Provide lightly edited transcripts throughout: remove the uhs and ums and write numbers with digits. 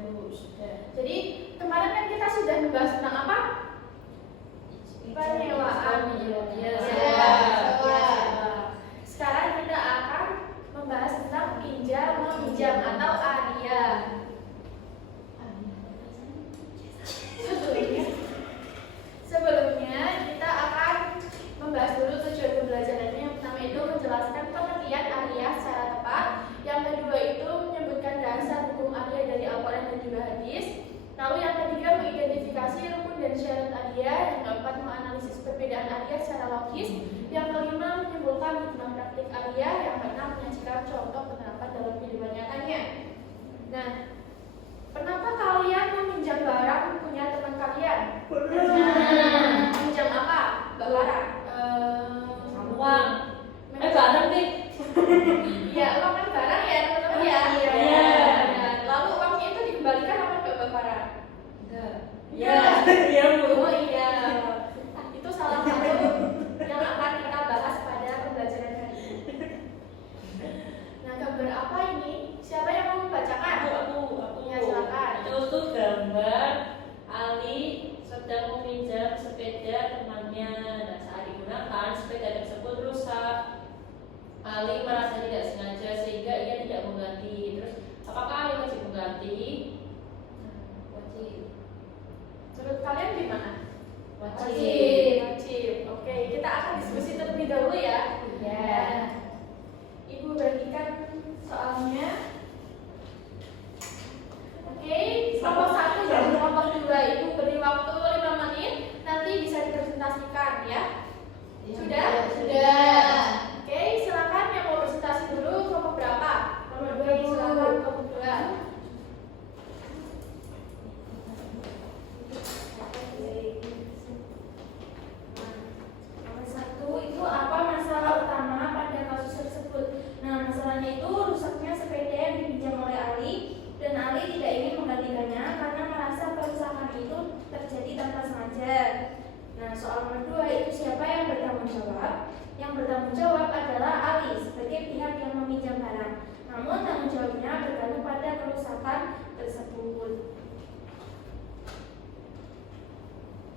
bagus. Jadi kemarin kan kita sudah membahas tentang apa? Penyewaan. Sekarang kita akan membahas tentang pinjam meminjam atau aria. Sebelumnya kita akan membahas dulu tujuan pembelajarannya. Yang pertama itu menjelaskan pengertian aria secara tepat. Yang kedua itu menyebutkan dasar hukum aria dari Al-Quran dan juga hadis. Lalu yang ketiga mengidentifikasi rukun dan syarat aria. Yang keempat menganalisis perbedaan aria secara logis. Yang kelima menyimpulkan hikmah praktik aria. Yang keenam menyajikan contoh penerapan dalam kehidupan nyatanya. Nah, pernahkah kalian meminjam barang punya teman kalian? Pernah. Meminjam apa? Barang. Uang. Barang nih. Iya, uang kan barang ya teman-teman ya. Iya. Nah, lalu uangnya itu dikembalikan apa ke barang? Iya, Bu. Oh iya. Itu salah satu yang akan kita bahas pada pembelajaran hari ini. Nah, gambar apa ini? Siapa yang mau membacakan? Aku. Ya, silakan. Itu tuh gambar Ali sedang meminjam sepeda temannya. Nah, saat digunakan sepeda tersebut rusak. Ali merasa tidak sengaja sehingga ia tidak mengganti. Terus, apakah Ali wajib mengganti? Wajib. Menurut kalian gimana? Wajib. Oke, kita akan diskusi terlebih dahulu ya. Iya. Ibu bagikan soalnya. Oke, kelompok 1 dan kelompok 2 Ibu beri waktu 5 menit. Nanti bisa dipresentasikan ya. Sudah? Oke, silakan yang mau presentasi dulu. Kelompok berapa? Kelompok 2 silakan kelompok 2. Nomor 1 itu apa masalah utama pada kasus tersebut? Nah, masalahnya itu rusaknya sepeda yang dipinjam oleh Ali dan Ali tidak ingin menggantikannya karena merasa kerusakan itu terjadi tanpa sengaja. Nah, soal nomor 2 itu siapa yang bertanggung jawab? Yang bertanggung jawab adalah Ali sebagai pihak yang meminjam barang. Namun tanggung jawabnya bergantung pada kerusakan tersebut.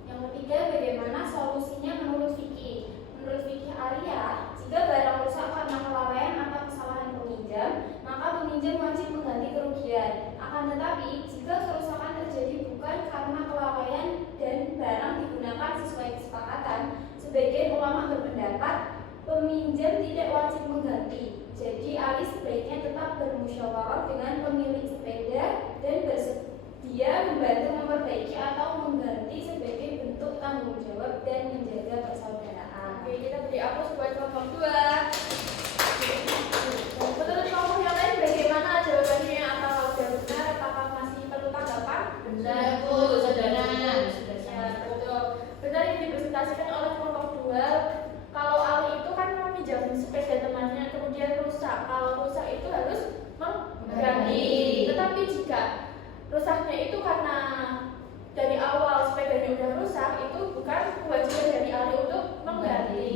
Yang ketiga, bagaimana solusinya menurut Vicky? Menurut Vicky Arya, jika barang rusak karena kelalaian atau kesalahan peminjam, maka peminjam wajib mengganti kerugian. Akan tetapi, jika kerusakan terjadi bukan karena kelalaian dan barang digunakan sesuai kesepakatan, sebagian ulama berpendapat peminjam tidak wajib mengganti. Jadi, Ali sebaiknya tetap bermusyawarah dengan pemilik sepeda dan bersedia membantu memperbaiki atau mengganti sebagai bentuk tanggung jawab dan menjaga persaudaraan. Oke, kita beri aplaus buat kelompok 2. Menurut kelompok yang lain bagaimana jawabannya? Apakah sudah benar? Apakah masih perlu tanggapan? Benar, Bu. Sudah benar. Ya, betul. Benar yang dipresentasikan oleh kelompok 2. Kalau Ali itu kan meminjam sepeda temannya kemudian rusak. Kalau rusak itu harus mengganti. Tetapi jika rusaknya itu karena dari awal sepedanya udah rusak, itu bukan kewajiban dari Ali untuk mengganti.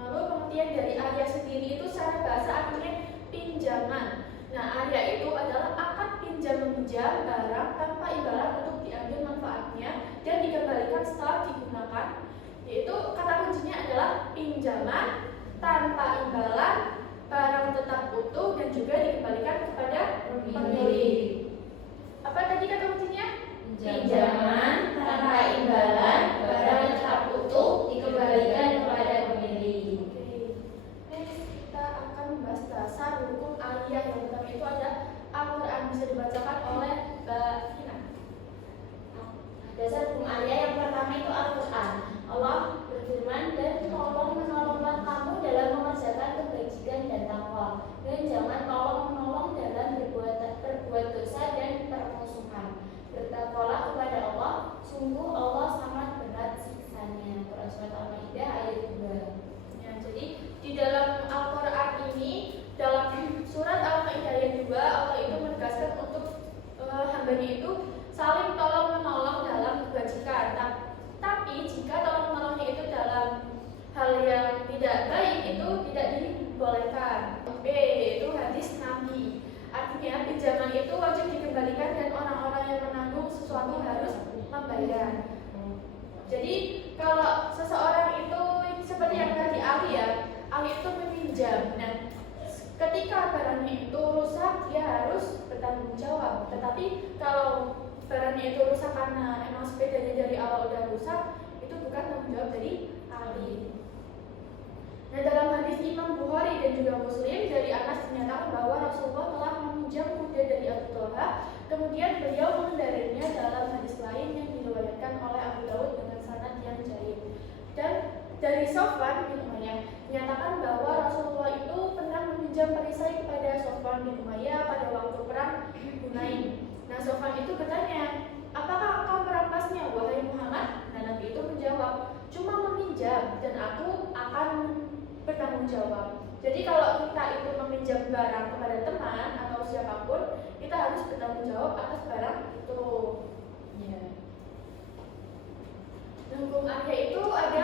Lalu pengertian dari aria sendiri itu secara bahasa artinya pinjaman. Nah, aria itu adalah akad pinjam meminjam barang tanpa imbalan untuk diambil manfaatnya dan dikembalikan setelah digunakan. Yaitu kata kuncinya adalah pinjaman tanpa imbalan, barang tetap utuh dan juga dikembalikan kepada pemilik. Apa tadi kata kuncinya? Pinjaman tanpa imbalan, barang tetap utuh dikembalikan kepada pemilik. Oke. Next kita akan membahas dasar hukum aliyah. Yang pertama itu ada Al-Quran, bisa dibacakan oleh Mbak Hina. Dasar hukum alia yang pertama itu Al-Quran. Allah berfirman, dan menolonglah kamu dalam mengerjakan kebajikan dan takwa, dan jangan tolong-menolong dalam berbuat dosa dan permusuhan. Bertakwalah kepada Allah, sungguh Allah sangat berat siksanya. Quran Surat Al-Maidah ayat 2. Ya, jadi di dalam Al-Quran ini, dalam surat Al-Maidah ayat 2, Allah itu menegaskan untuk hambanya itu saling tolong menolong dalam kebajikan. Tapi jika tolong menolongnya itu dalam hal yang tidak baik, itu tidak dibolehkan. B, yaitu hadis Nabi. Artinya pinjaman itu wajib dikembalikan dan orang-orang yang menanggung sesuatu harus membayar. Jadi kalau seseorang itu seperti yang tadi Ali ya, Ali itu meminjam. Nah, ketika barangnya itu rusak, dia harus bertanggung jawab. Tetapi kalau barangnya itu rusak karena emang sepedanya dari awal udah rusak, itu bukan tanggung jawab dari Ali. Nah, dalam hadis Imam Bukhari dan juga Muslim dari Anas dinyatakan bahwa Rasulullah telah meminjam kuda dari Abu Talha, kemudian beliau mengendarainya dalam hadis lain yang diriwayatkan oleh Abu Daud dengan sanad yang jayyid. Dan dari Sofwan bin Umayyah dinyatakan bahwa Rasulullah itu pernah meminjam perisai kepada Sofwan bin Umayyah pada waktu perang Hunain. Nah, Sofwan itu bertanya, apakah engkau merampasnya, wahai Muhammad? Nah, Nabi itu menjawab, cuma meminjam dan aku akan bertanggung jawab. Jadi kalau kita itu meminjam barang kepada teman atau siapapun, kita harus bertanggung jawab atas barang itu. Ya. Hukum arya itu ada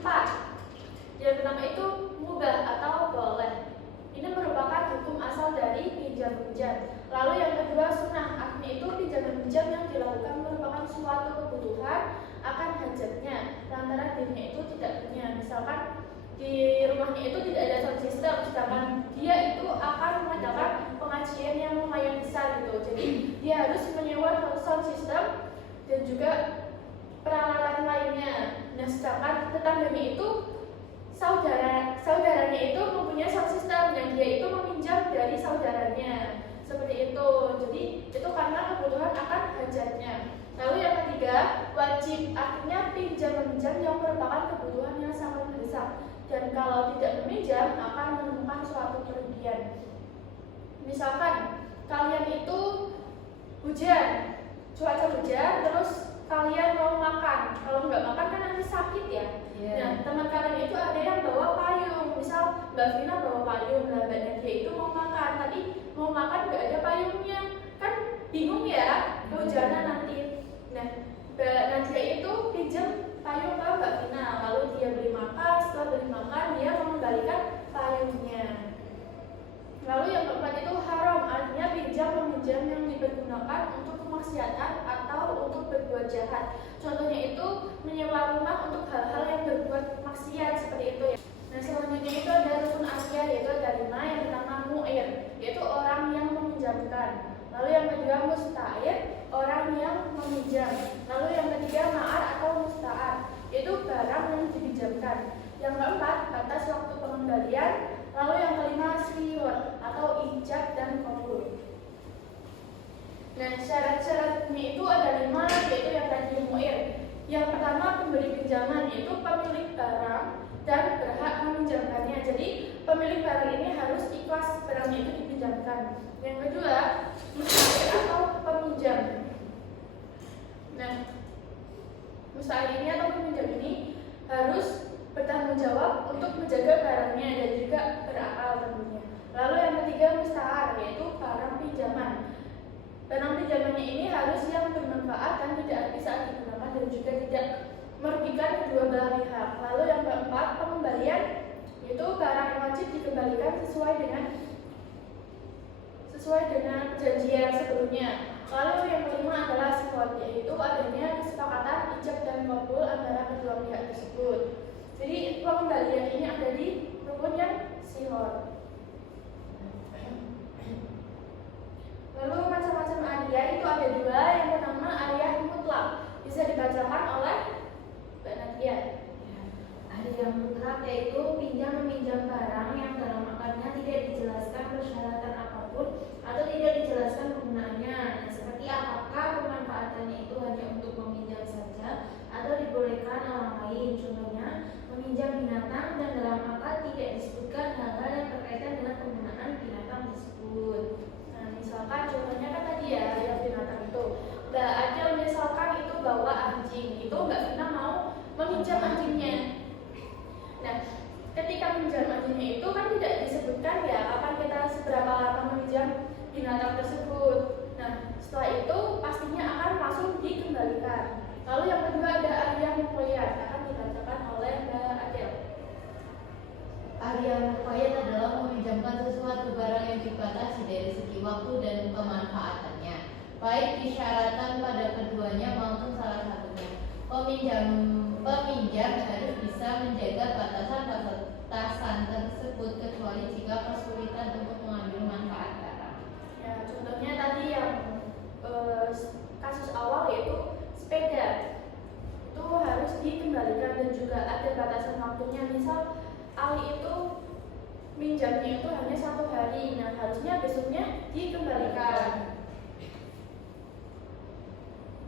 4. Yang pertama itu mubah atau boleh. Ini merupakan hukum asal dari pinjam-pinjam. Lalu yang kedua sunnah, artinya itu pinjam-pinjam yang dilakukan merupakan suatu kebutuhan akan hajatnya, lantaran dirinya itu tidak punya. Misalkan di rumahnya itu tidak ada sound system, sedangkan dia itu akan mengadakan pengajian yang lumayan besar gitu. Jadi dia harus menyewa sound system dan juga peralatan lainnya. Nah, sedangkan tetangganya itu saudaranya itu mempunyai sound system dan dia itu meminjam dari saudaranya. Seperti itu. Jadi itu karena kebutuhan akan hajatnya. Lalu yang ketiga, wajib, artinya pinjam-meminjam yang merupakan kebutuhan yang sangat mendesak. Dan kalau tidak meminjam akan menemukan suatu kerugian. Misalkan kalian itu hujan, cuaca hujan, terus kalian mau makan. Kalau nggak makan kan nanti sakit ya. Nah, teman kalian itu ada yang bawa payung. Misal Mbak Vina bawa payung, nah Mbak Nadia itu mau makan, tapi mau makan nggak ada payungnya, kan bingung ya, kehujanan nanti. Nah, Mbak Nadia itu pinjam payung ke Mbak Vina, lalu dia beli makan, setelah beli makan dia mengembalikan payungnya. Lalu yang keempat itu haram, artinya pinjam meminjam yang dipergunakan untuk kemaksiatan atau untuk berbuat jahat. Contohnya itu menyewa rumah untuk hal-hal yang berbuat maksiat seperti itu ya. Nah, selanjutnya itu ada rukun asya, yaitu ada 5. Yang pertama mu'ir, yaitu orang yang meminjamkan. Lalu yang kedua musta'ir, orang yang meminjam. Lalu yang ketiga ma'ar atau musta'ar, yaitu barang yang dipinjamkan. Yang keempat batas waktu pengembalian. Lalu yang kelima syiur atau ijab dan qabul. Nah, syarat-syaratnya itu ada 5, yaitu yang tadi mu'ir. Yang pertama pemberi pinjaman, yaitu pemilik barang dan berhak meminjamkannya. Jadi pemilik barang ini harus ikhlas barangnya itu dipinjamkan. Yang kedua musta'ir atau peminjam. Nah, musta'ir ini atau peminjam ini harus bertanggung jawab untuk menjaga barangnya dan juga berakal tentunya. Lalu yang ketiga musta'ar, yaitu barang pinjaman. Barang pinjamannya ini harus yang bermanfaat dan tidak habis saat digunakan dan juga tidak merugikan kedua belah pihak. Lalu yang keempat pengembalian, yaitu barang yang wajib dikembalikan sesuai dengan perjanjian sebelumnya. Lalu yang kelima adalah sifat, yaitu adanya kesepakatan ijab dan qabul antara kedua pihak tersebut. Jadi pengembalian ini ada di rukun yang sihor. Lalu macam-macam arya itu ada 2. Yang pertama arya mutlak, bisa dibacakan oleh Mbak Nadia. Arya mutlak yaitu pinjam meminjam barang yang dalam akarnya tidak dijelaskan persyaratan apapun atau tidak dijelaskan penggunaannya. Nah, seperti apakah pemanfaatannya itu hanya untuk meminjam saja atau dibolehkan orang lain. Contohnya meminjam binatang dan dalam akad tidak disebutkan hal-hal yang terkait baik disyaratkan pada keduanya maupun salah satunya. Peminjam harus bisa menjaga batasan tersebut kecuali jika kesulitan untuk mengambil manfaat barang. Ya, contohnya tadi yang kasus awal yaitu sepeda itu harus dikembalikan dan juga ada batasan waktunya. Misal Ali itu minjamnya itu hanya 1 hari, nah harusnya besoknya dikembalikan.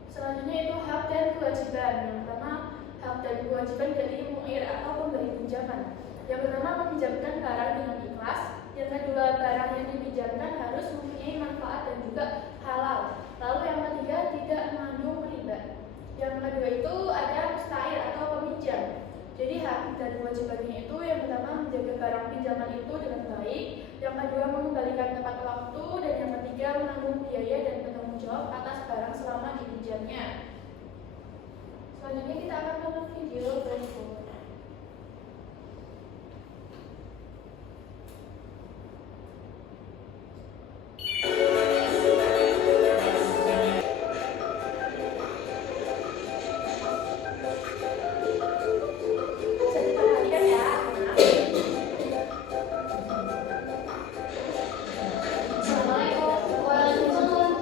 Selanjutnya itu hak dan kewajiban. Yang pertama, hak dan kewajiban dari mu'ir atau pemberi pinjaman. Yang pertama, meminjamkan barang dengan ikhlas. Yang kedua, barang yang dipinjamkan harus mempunyai manfaat dan juga halal. Lalu yang ketiga, tidak mengandung riba. Yang kedua itu ada mustair atau peminjam. Jadi hak dan kewajibannya itu yang pertama menjaga barang pinjaman itu dengan baik. Yang kedua, mengembalikan tepat waktu. Dan yang ketiga, menanggung biaya dan bertanggung jawab atas barang selama dipinjamnya. Selanjutnya kita akan tonton video berikut. Bisa diperhatikan ya, anak. Assalamualaikum. Waalaikumsalam.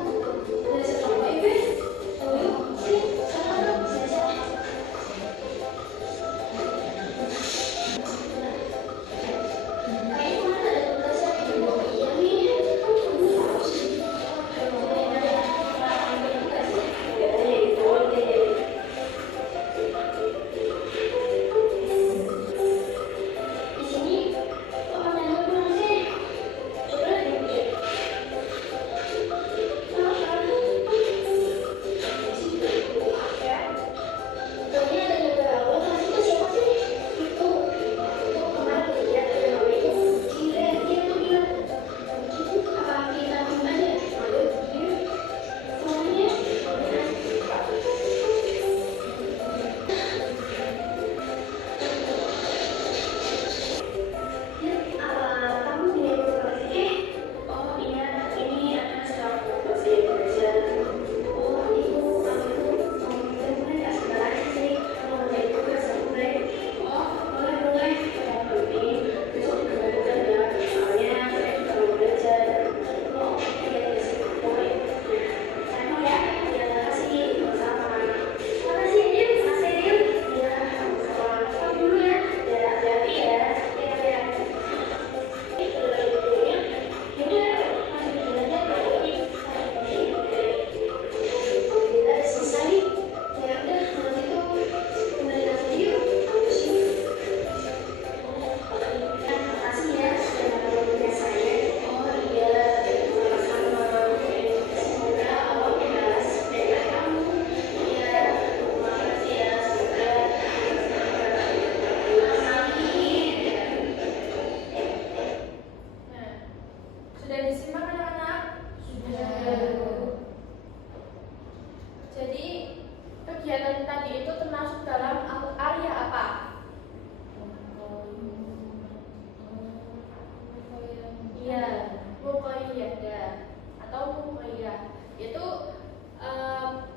Dari siapa ibu? Ayo, sini, sana dong, sini aja. Kayaknya mana ada tugasnya ibu? Iya nih. Di sini, kok katanya kurang sih? Coba deh. Kayaknya ada beberapa kasih ke siapa sih? Itu kemarin lihat ada namanya itu Cire, dia tuh bilang apa kita pindah aja? Ayo, soalnya apa kamu punya informasi sih? Oh iya, ini akan sedang masih bekerja. Oh itu kamu itu mulai nggak sebentar sih mau jadi tugas mulai. Oh boleh yang penting besok juga bukan ya soalnya saya juga mau belajar. Oh iya sih boleh. Saya ya kasih sama. Makasih Dim, makasih Dim. Ya sama. Kamu dulu ya. Ya hati-hati ya. Ya. Nah, sudah disimak anak-anak? Jadi kegiatan tadi itu termasuk dalam area apa? Iya, muqayyadah atau muqayyah. Itu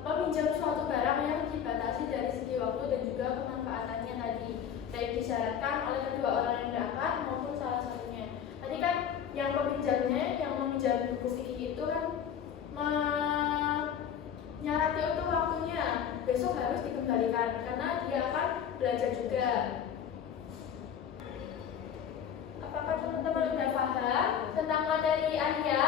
peminjam suatu barang yang dibatasi dari segi waktu dan juga pemanfaatannya tadi, baik disyaratkan oleh kedua orang yang berangkat maupun salah satunya. Tadi kan yang peminjamnya, yang meminjam buku fikih itu kan menyarati untuk waktunya, besok harus dikembalikan karena dia akan belajar juga. Apakah teman-teman sudah paham tentang materi area?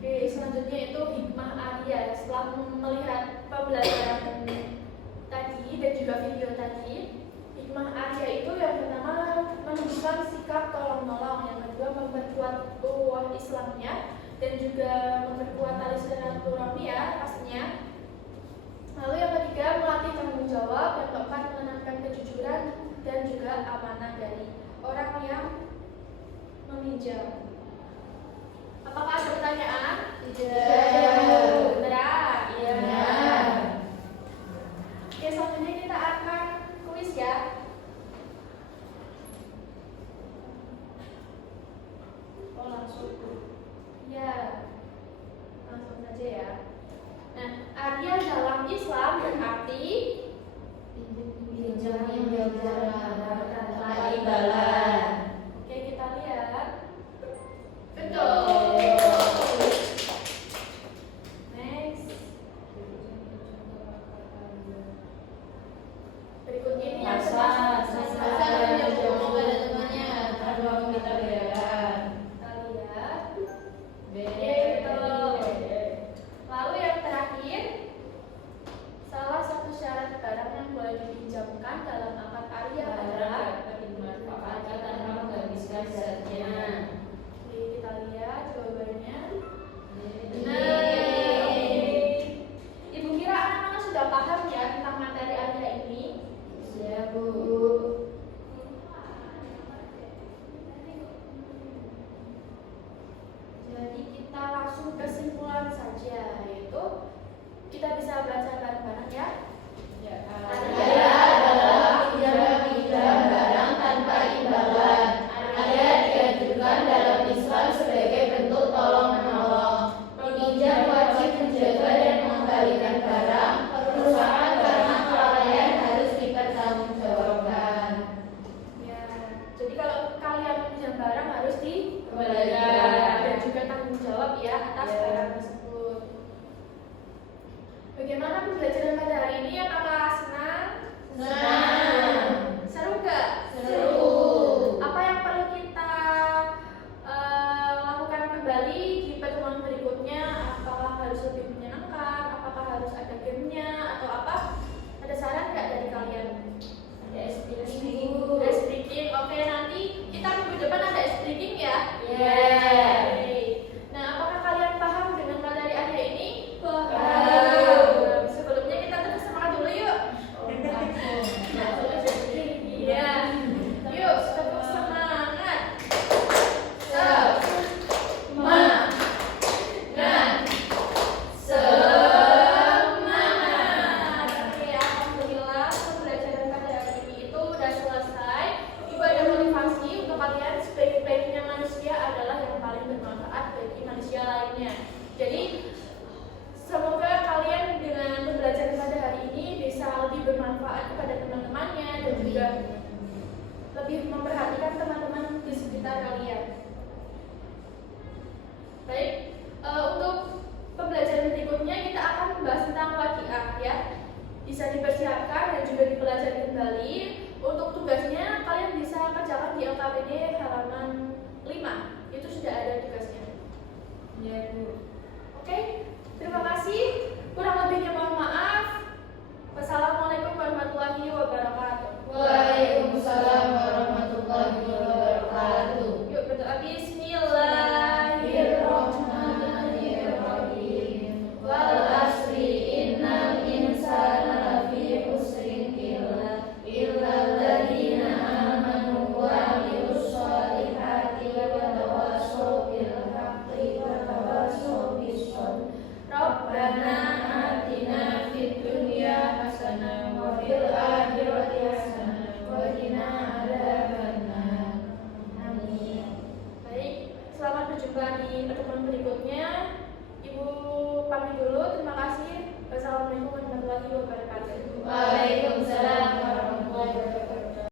Oke, selanjutnya itu hikmah area. Setelah melihat pembelajaran tadi dan juga video tadi, hikmah area itu yang pertama menunjukkan sikap tolong-menolong, yang kedua memperkuat ukhuwah Islamnya dan juga memperkuat tali silaturahmi ya pastinya. Lalu yang ketiga melatih tanggung jawab, yang keempat menanamkan kejujuran dan juga amanah dari orang yang meminjam. Apakah ada pertanyaan? Tidak. Beneran? Iya. Oke, selanjutnya kita akan kuis ya. Oh langsung. Oke, terima kasih. Kurang lebihnya mohon maaf. Wassalamualaikum warahmatullahi wabarakatuh. Waalaikumsalam warahmatullahi wabarakatuh. Yuk berdoa. Bismillahirrahmanirrahim. Wal asri innal insana lafi khusrin illa alladziina aamanu wa 'amilus shalihati wa tawassaw bil haqqi wa tawassaw bis sabr. Rabbana atina fid dunya hasanah wa fil akhirati hasanah wa qina adzabannar. Amin. Baik, selamat berjumpa di pertemuan berikutnya. Ibu pamit dulu. Terima kasih. Wassalamualaikum warahmatullahi wabarakatuh.